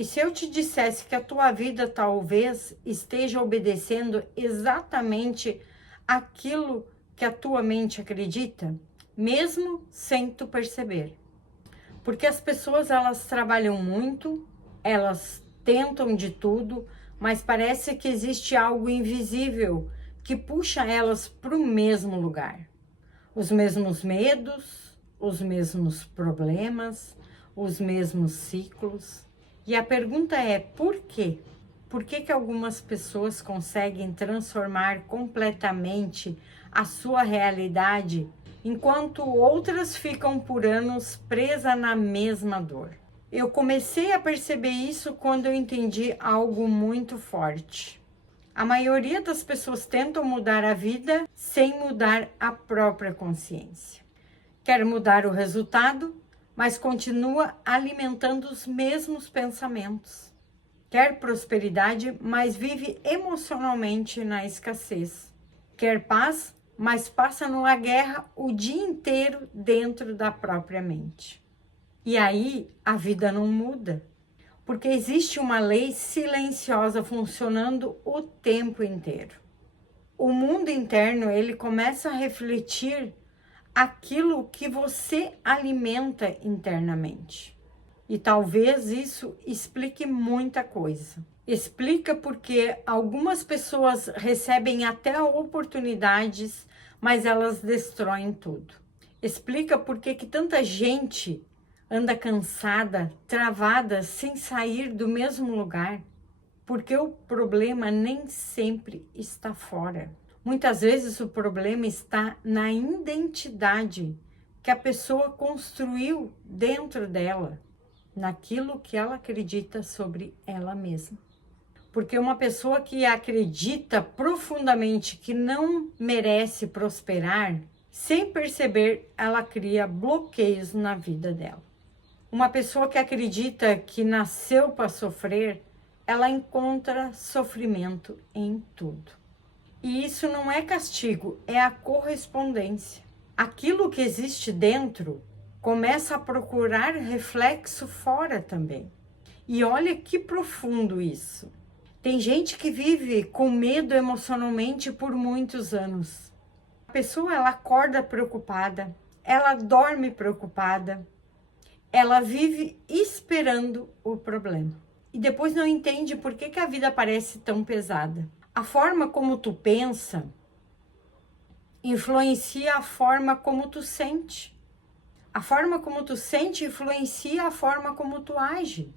E se eu te dissesse que a tua vida talvez esteja obedecendo exatamente aquilo que a tua mente acredita, mesmo sem tu perceber? Porque as pessoas, elas trabalham muito, elas tentam de tudo, mas parece que existe algo invisível que puxa elas para o mesmo lugar. Os mesmos medos, os mesmos problemas, os mesmos ciclos. E a pergunta é, por quê? Por que que algumas pessoas conseguem transformar completamente a sua realidade, enquanto outras ficam por anos presas na mesma dor? Eu comecei a perceber isso quando eu entendi algo muito forte. A maioria das pessoas tentam mudar a vida sem mudar a própria consciência. Quer mudar o resultado, mas continua alimentando os mesmos pensamentos. Quer prosperidade, mas vive emocionalmente na escassez. Quer paz, mas passa numa guerra o dia inteiro dentro da própria mente. E aí a vida não muda, porque existe uma lei silenciosa funcionando o tempo inteiro. O mundo interno, ele começa a refletir aquilo que você alimenta internamente. E talvez isso explique muita coisa. Explica porque algumas pessoas recebem até oportunidades, mas elas destroem tudo. Explica porque que tanta gente anda cansada, travada, sem sair do mesmo lugar. Porque o problema nem sempre está fora. Muitas vezes o problema está na identidade que a pessoa construiu dentro dela, naquilo que ela acredita sobre ela mesma. Porque uma pessoa que acredita profundamente que não merece prosperar, sem perceber, ela cria bloqueios na vida dela. Uma pessoa que acredita que nasceu para sofrer, ela encontra sofrimento em tudo. E isso não é castigo, é a correspondência. Aquilo que existe dentro começa a procurar reflexo fora também. E olha que profundo isso. Tem gente que vive com medo emocionalmente por muitos anos. A pessoa, ela acorda preocupada, ela dorme preocupada, ela vive esperando o problema. E depois não entende por que a vida parece tão pesada. A forma como tu pensa influencia a forma como tu sente. A forma como tu sente influencia a forma como tu age.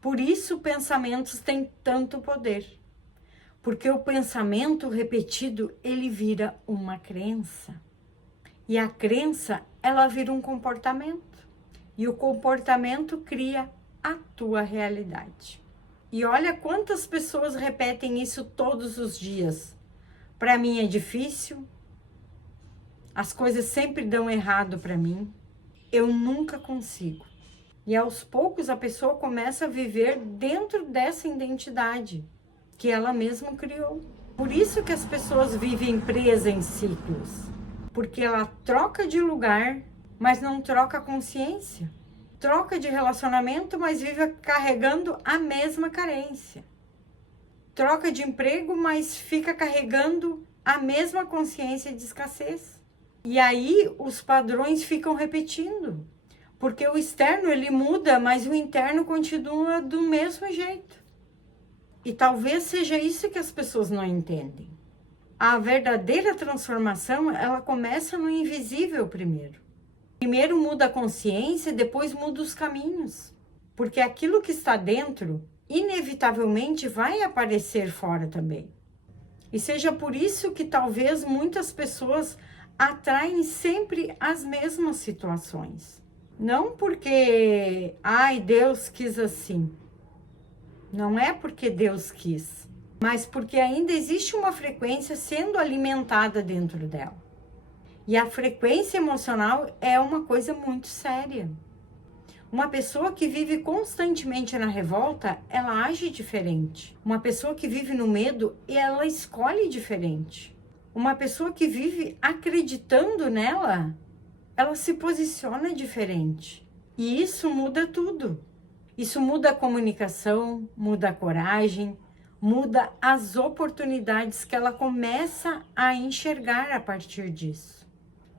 Por isso pensamentos têm tanto poder. Porque o pensamento repetido, ele vira uma crença. E a crença, ela vira um comportamento. E o comportamento cria a tua realidade. E olha quantas pessoas repetem isso todos os dias. Para mim é difícil, as coisas sempre dão errado para mim, eu nunca consigo. E aos poucos a pessoa começa a viver dentro dessa identidade que ela mesma criou. Por isso que as pessoas vivem presas em ciclos, porque ela troca de lugar, mas não troca a consciência. Troca de relacionamento, mas vive carregando a mesma carência. Troca de emprego, mas fica carregando a mesma consciência de escassez. E aí os padrões ficam repetindo. Porque o externo ele muda, mas o interno continua do mesmo jeito. E talvez seja isso que as pessoas não entendem. A verdadeira transformação, ela começa no invisível primeiro. Primeiro muda a consciência, depois muda os caminhos. Porque aquilo que está dentro, inevitavelmente vai aparecer fora também. E seja por isso que talvez muitas pessoas atraem sempre as mesmas situações. Não porque, ai, Deus quis assim. Não é porque Deus quis, mas porque ainda existe uma frequência sendo alimentada dentro dela. E a frequência emocional é uma coisa muito séria. Uma pessoa que vive constantemente na revolta, ela age diferente. Uma pessoa que vive no medo, ela escolhe diferente. Uma pessoa que vive acreditando nela, ela se posiciona diferente. E isso muda tudo. Isso muda a comunicação, muda a coragem, muda as oportunidades que ela começa a enxergar a partir disso.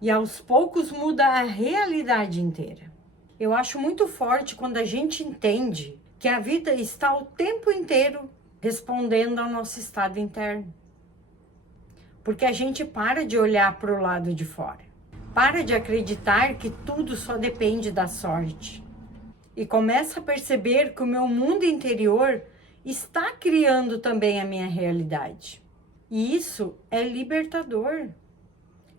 E aos poucos muda a realidade inteira. Eu acho muito forte quando a gente entende que a vida está o tempo inteiro respondendo ao nosso estado interno. Porque a gente para de olhar para o lado de fora. Para de acreditar que tudo só depende da sorte. E começa a perceber que o meu mundo interior está criando também a minha realidade. E isso é libertador.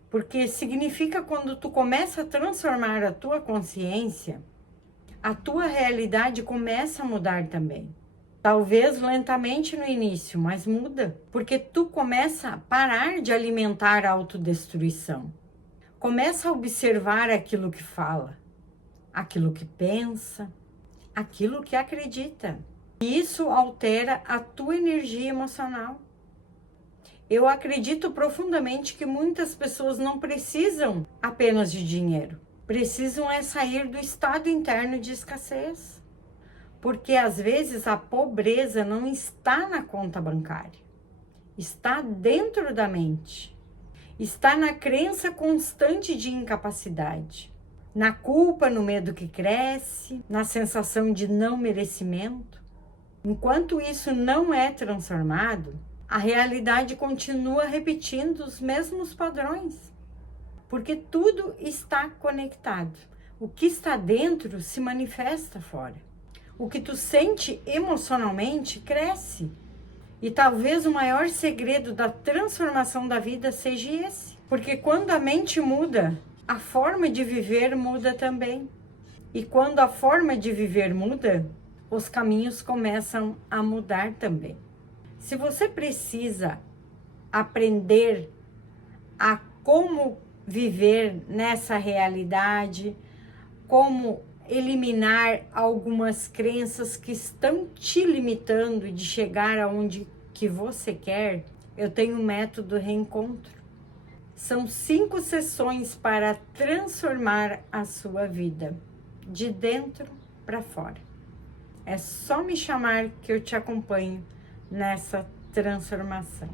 Porque significa quando tu começa a transformar a tua consciência, a tua realidade começa a mudar também. Talvez lentamente no início, mas muda. Porque tu começa a parar de alimentar a autodestruição. Começa a observar aquilo que fala, aquilo que pensa, aquilo que acredita. E isso altera a tua energia emocional. Eu acredito profundamente que muitas pessoas não precisam apenas de dinheiro. Precisam é sair do estado interno de escassez. Porque às vezes a pobreza não está na conta bancária. Está dentro da mente. Está na crença constante de incapacidade. Na culpa, no medo que cresce, na sensação de não merecimento. Enquanto isso não é transformado, a realidade continua repetindo os mesmos padrões. Porque tudo está conectado. O que está dentro se manifesta fora. O que tu sente emocionalmente cresce. E talvez o maior segredo da transformação da vida seja esse. Porque quando a mente muda, a forma de viver muda também. E quando a forma de viver muda, os caminhos começam a mudar também. Se você precisa aprender a como viver nessa realidade, como eliminar algumas crenças que estão te limitando de chegar aonde que você quer, eu tenho o método Reencontro. São 5 sessões para transformar a sua vida, de dentro para fora. É só me chamar que eu te acompanho nessa transformação.